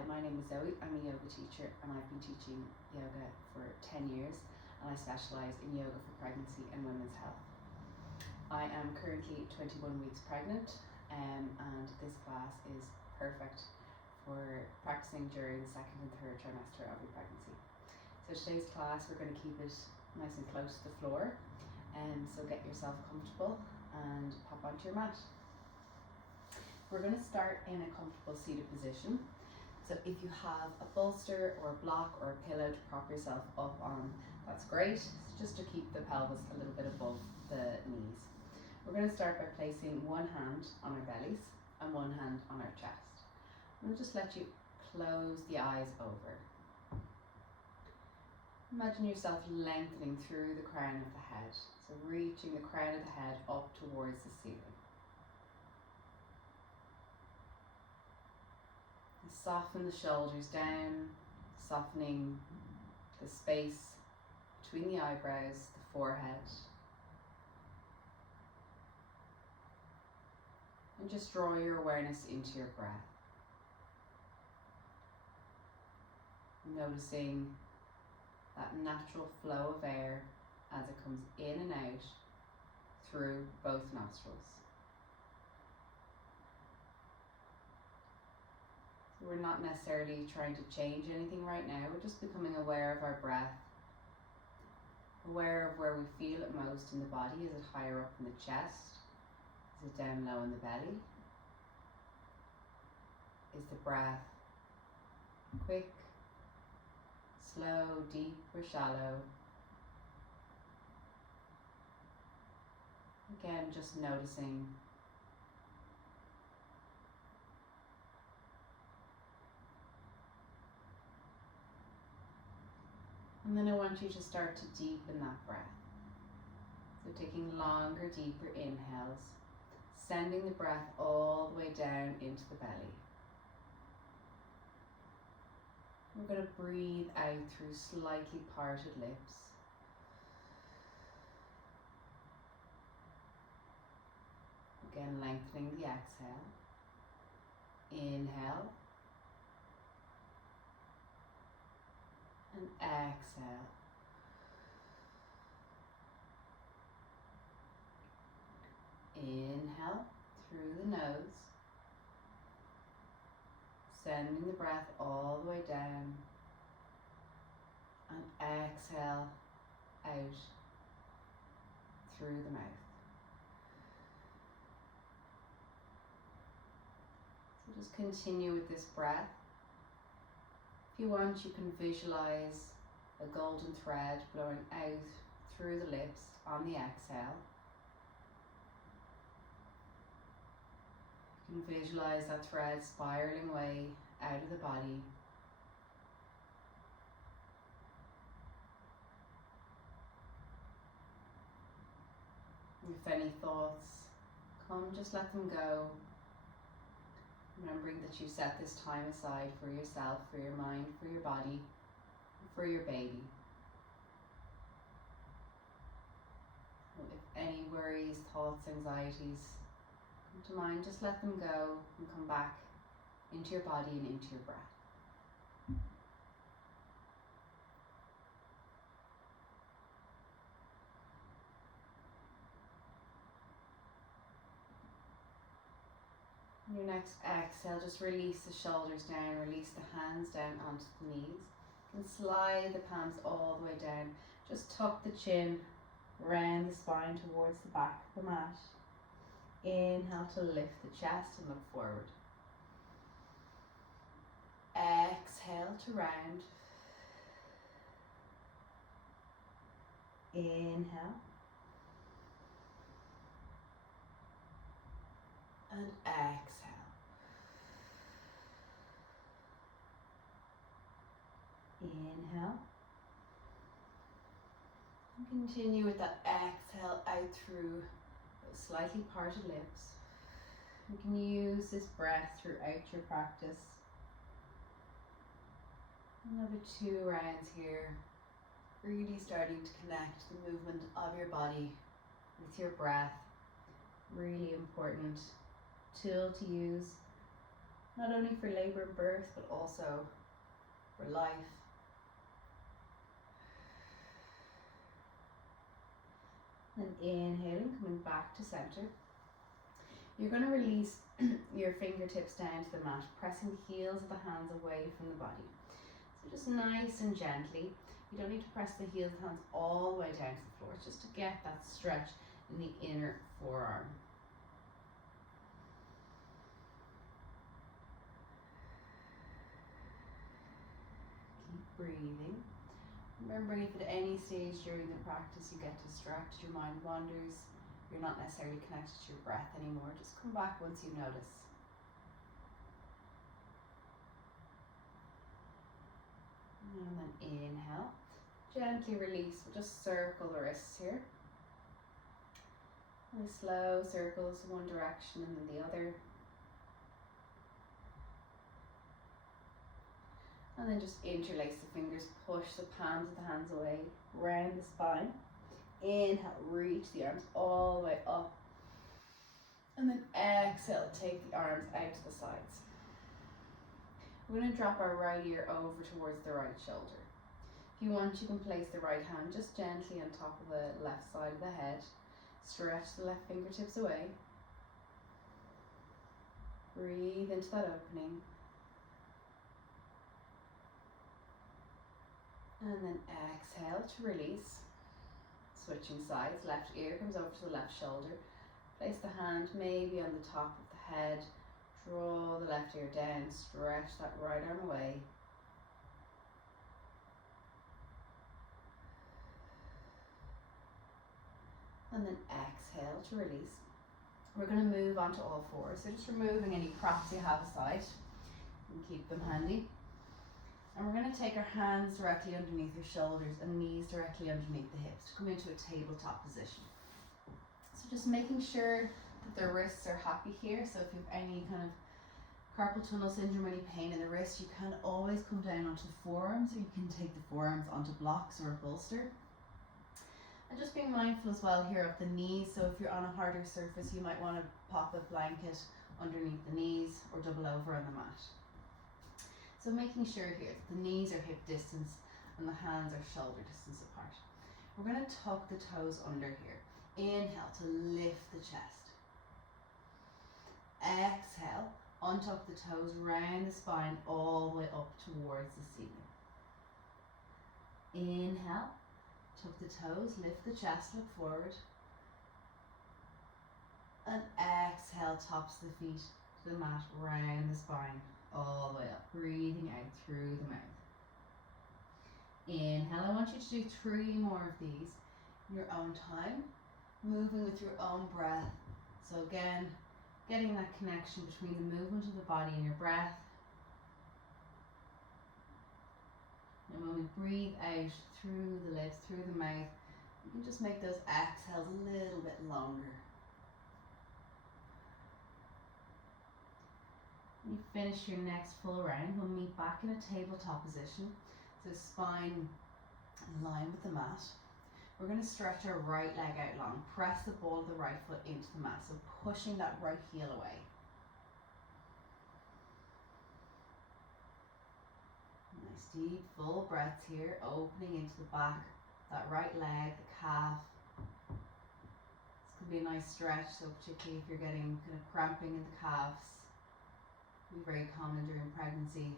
Hi, my name is Zoe. I'm a yoga teacher and I've been teaching yoga for 10 years and I specialise in yoga for pregnancy and women's health. I am currently 21 weeks pregnant and this class is perfect for practicing during the second and third trimester of your pregnancy. So today's class we're going to keep it nice and close to the floor, and so get yourself comfortable and pop onto your mat. We're going to start in a comfortable seated position. So if you have a bolster or a block or a pillow to prop yourself up on, that's great. It's just to keep the pelvis a little bit above the knees. We're going to start by placing one hand on our bellies and one hand on our chest. And just let you close the eyes over. Imagine yourself lengthening through the crown of the head. So reaching the crown of the head up towards the ceiling. Soften the shoulders down, softening the space between the eyebrows, the forehead. And just draw your awareness into your breath. Noticing that natural flow of air as it comes in and out through both nostrils. We're not necessarily trying to change anything right now, we're just becoming aware of our breath, aware of where we feel it most in the body. Is it higher up in the chest? Is it down low in the belly? Is the breath quick, slow, deep or shallow? Again, just noticing. And then I want you to start to deepen that breath. So taking longer, deeper inhales, sending the breath all the way down into the belly. We're going to breathe out through slightly parted lips. Again, lengthening the exhale. Inhale. And exhale. Inhale through the nose, sending the breath all the way down, and exhale out through the mouth. So just continue with this breath. If you want, you can visualize a golden thread blowing out through the lips on the exhale. You can visualize that thread spiraling away out of the body. If any thoughts come, just let them go. Remembering that you set this time aside for yourself, for your mind, for your body, for your baby. If any worries, thoughts, anxieties come to mind, just let them go and come back into your body and into your breath. Your next exhale, just release the shoulders down, release the hands down onto the knees. You can slide the palms all the way down. Just tuck the chin around the spine towards the back of the mat. Inhale to lift the chest and look forward. Exhale to round. Inhale. And exhale. Inhale. And continue with that exhale out through those slightly parted lips. You can use this breath throughout your practice. Another 2 rounds here. Really starting to connect the movement of your body with your breath. Really important tool to use. not only for labour and birth, but also for life. And inhaling, coming back to centre. You're going to release your fingertips down to the mat, pressing the heels of the hands away from the body. So just nice and gently. You don't need to press the heels of the hands all the way down to the floor, just to get that stretch in the inner forearm. Keep breathing. Remembering if at any stage during the practice you get distracted, your mind wanders, you're not necessarily connected to your breath anymore, just come back once you notice. And then inhale. Gently release, we'll just circle the wrists here. Nice slow circles, one direction and then the other. And then just interlace the fingers, push the palms of the hands away, round the spine. Inhale, reach the arms all the way up. And then exhale, take the arms out to the sides. We're going to drop our right ear over towards the right shoulder. If you want, you can place the right hand just gently on top of the left side of the head. Stretch the left fingertips away. Breathe into that opening. And then exhale to release. Switching sides, left ear comes over to the left shoulder. Place the hand maybe on the top of the head. Draw the left ear down, stretch that right arm away. And then exhale to release. We're going to move onto all fours. So just removing any props you have aside and keep them handy. And we're going to take our hands directly underneath your shoulders and knees directly underneath the hips to come into a tabletop position. So just making sure that the wrists are happy here. So if you have any kind of carpal tunnel syndrome, any pain in the wrist, you can always come down onto the forearms, or you can take the forearms onto blocks or a bolster. And just being mindful as well here of the knees. So if you're on a harder surface, you might want to pop a blanket underneath the knees or double over on the mat. So making sure here that the knees are hip distance and the hands are shoulder distance apart. We're going to tuck the toes under here. Inhale to lift the chest. Exhale, untuck the toes, round the spine all the way up towards the ceiling. Inhale, tuck the toes, lift the chest, look forward. And exhale, tops the feet to the mat, round the spine all the way up, breathing out through the mouth. Inhale, I want you to do 3 more of these in your own time, moving with your own breath. So again, getting that connection between the movement of the body and your breath. And when we breathe out through the lips, through the mouth, you can just make those exhales a little bit longer. When you finish your next full round, we'll meet back in a tabletop position. So spine in line with the mat. We're going to stretch our right leg out long. Press the ball of the right foot into the mat. So pushing that right heel away. Nice deep full breaths here. Opening into the back, that right leg, the calf. This could be a nice stretch. So particularly if you're getting kind of cramping in the calves. Be very common during pregnancy.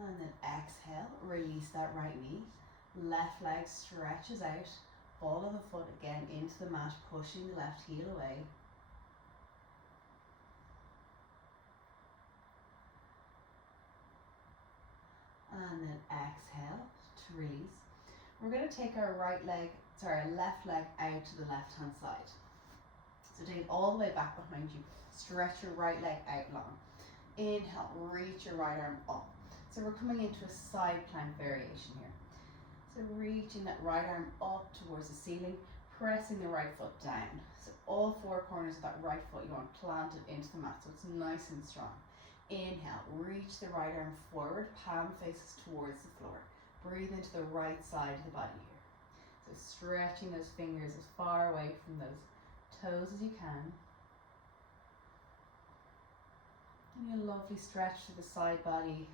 And then exhale, release that right knee. Left leg stretches out. Ball of the foot again into the mat, pushing the left heel away. And then exhale to release. We're going to take our left leg out to the left hand side. So take it all the way back behind you. Stretch your right leg out long. Inhale, reach your right arm up. So we're coming into a side plank variation here. So reaching that right arm up towards the ceiling, pressing the right foot down. So all 4 corners of that right foot you want planted into the mat so it's nice and strong. Inhale, reach the right arm forward, palm faces towards the floor. Breathe into the right side of the body here. So stretching those fingers as far away from those toes as you can. A lovely stretch to the side body.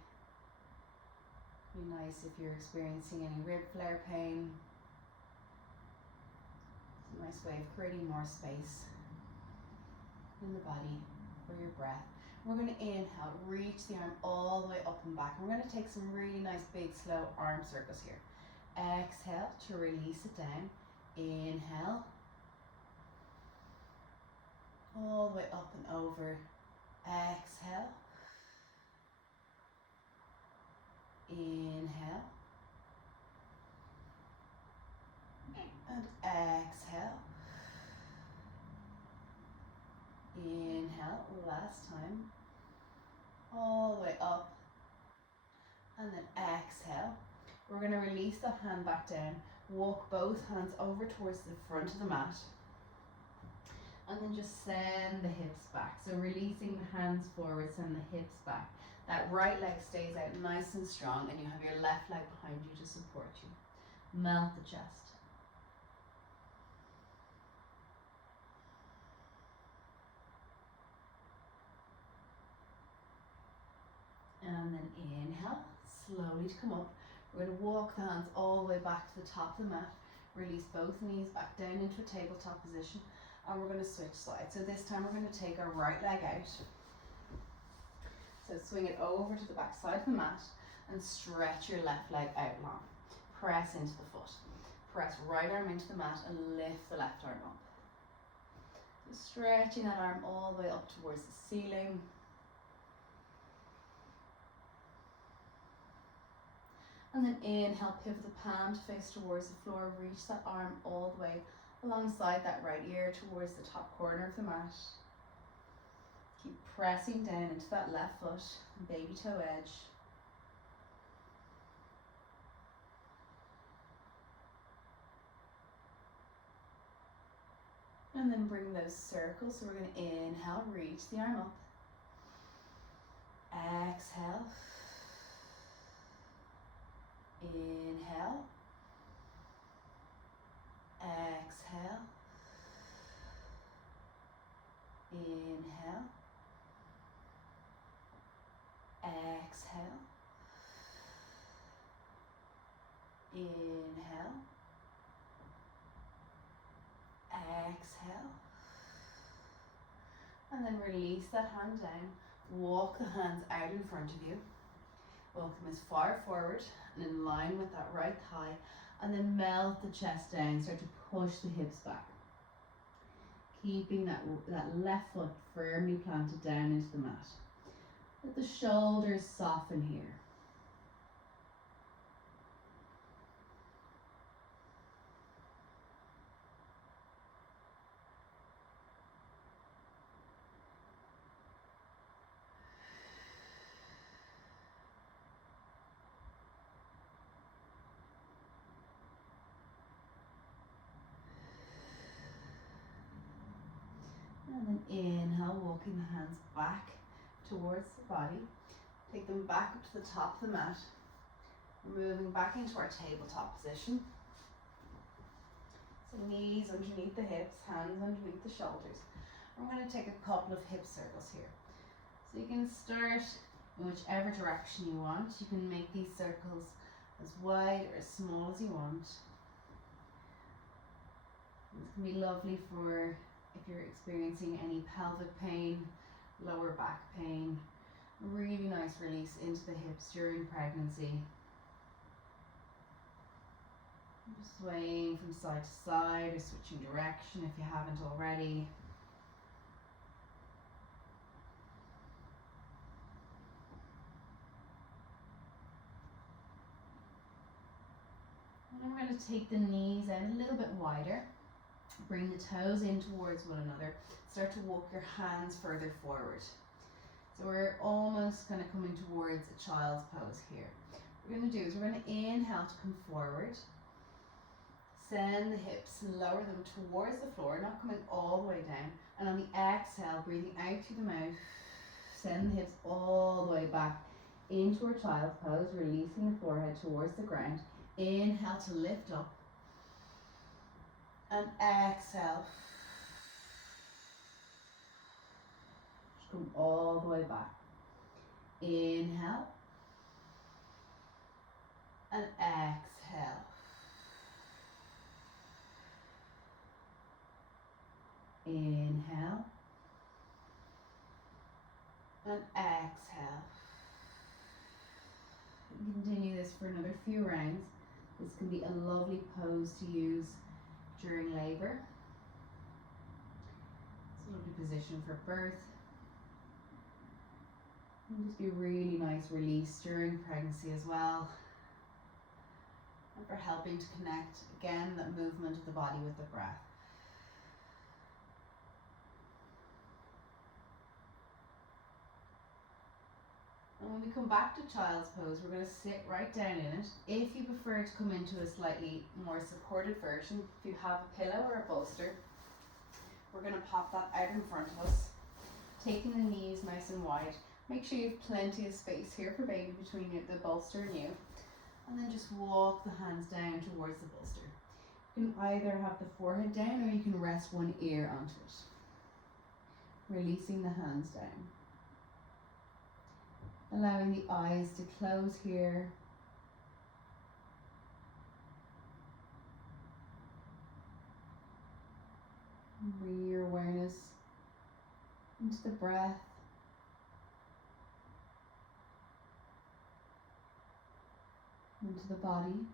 Be nice if you're experiencing any rib flare pain. It's a nice way of creating more space in the body for your breath. We're going to inhale, reach the arm all the way up and back. We're going to take some really nice big slow arm circles here. Exhale to release it down. Inhale. All the way up and over. Exhale. Inhale. And exhale. Inhale, last time. All the way up. And then exhale. We're going to release the hand back down. Walk both hands over towards the front of the mat. And then just send the hips back. So releasing the hands forward, send the hips back. That right leg stays out nice and strong, and you have your left leg behind you to support you. Melt the chest. And then inhale, slowly to come up. We're going to walk the hands all the way back to the top of the mat. Release both knees back down into a tabletop position. And we're going to switch sides. So this time we're going to take our right leg out. So swing it over to the back side of the mat and stretch your left leg out long. Press into the foot. Press right arm into the mat and lift the left arm up. So stretching that arm all the way up towards the ceiling. And then inhale, pivot the palm to face towards the floor. Reach that arm all the way alongside that right ear towards the top corner of the mat. Keep pressing down into that left foot, baby toe edge. And then bring those circles. So we're going to inhale, reach the arm up. Exhale. Inhale. Exhale. Inhale. Exhale. Inhale. Exhale. And then release that hand down. Walk the hands out in front of you. Walk them as far forward and in line with that right thigh. And then melt the chest down. Start to push the hips back. Keeping that left foot firmly planted down into the mat. Let the shoulders soften here. And then inhale, walking the hands back towards the body. Take them back up to the top of the mat. Moving back into our tabletop position. So knees underneath the hips, hands underneath the shoulders. I'm going to take a couple of hip circles here. So you can start in whichever direction you want. You can make these circles as wide or as small as you want. This can be lovely for if you're experiencing any pelvic pain, lower back pain. Really nice release into the hips during pregnancy. Just swaying from side to side or switching direction if you haven't already. And I'm going to take the knees out a little bit wider. Bring the toes in towards one another. Start to walk your hands further forward. So we're almost kind of coming towards a child's pose here. What we're going to do is we're going to inhale to come forward. Send the hips and lower them towards the floor, not coming all the way down. And on the exhale, breathing out through the mouth, send the hips all the way back into our child's pose, releasing the forehead towards the ground. Inhale to lift up. And exhale. Just come all the way back. Inhale and exhale. Inhale and exhale. Continue this for another few rounds. This can be a lovely pose to use during labour. It's a lovely position for birth. And just be really nice release during pregnancy as well. And for helping to connect, again, that movement of the body with the breath. And when we come back to child's pose, we're going to sit right down in it. If you prefer to come into a slightly more supported version, if you have a pillow or a bolster, we're going to pop that out in front of us, taking the knees nice and wide. Make sure you have plenty of space here for baby between the bolster and you. And then just walk the hands down towards the bolster. You can either have the forehead down or you can rest one ear onto it. Releasing the hands down. Allowing the eyes to close here. Bring your awareness into the breath. Into the body.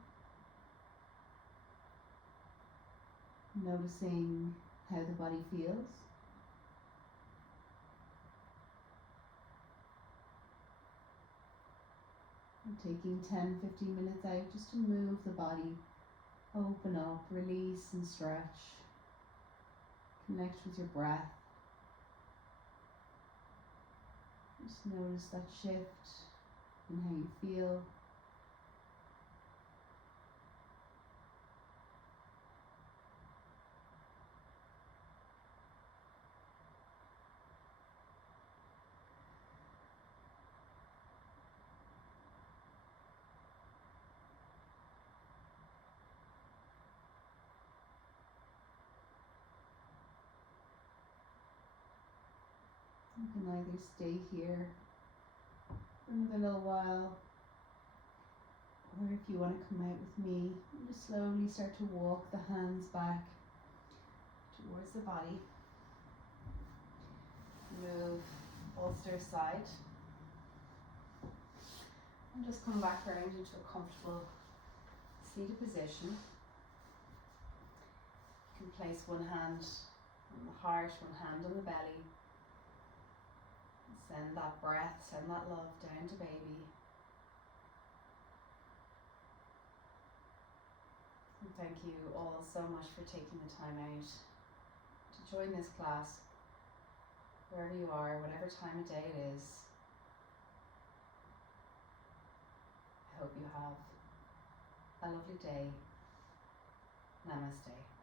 Noticing how the body feels. And taking 10-15 minutes out just to move the body, open up, release and stretch. Connect with your breath. Just notice that shift in how you feel. You can either stay here for another little while, or if you want to come out with me, and just slowly start to walk the hands back towards the body. Move bolster aside. And just come back around into a comfortable seated position. You can place one hand on the heart, one hand on the belly. Send that breath, send that love down to baby. And thank you all so much for taking the time out to join this class, wherever you are, whatever time of day it is. I hope you have a lovely day. Namaste.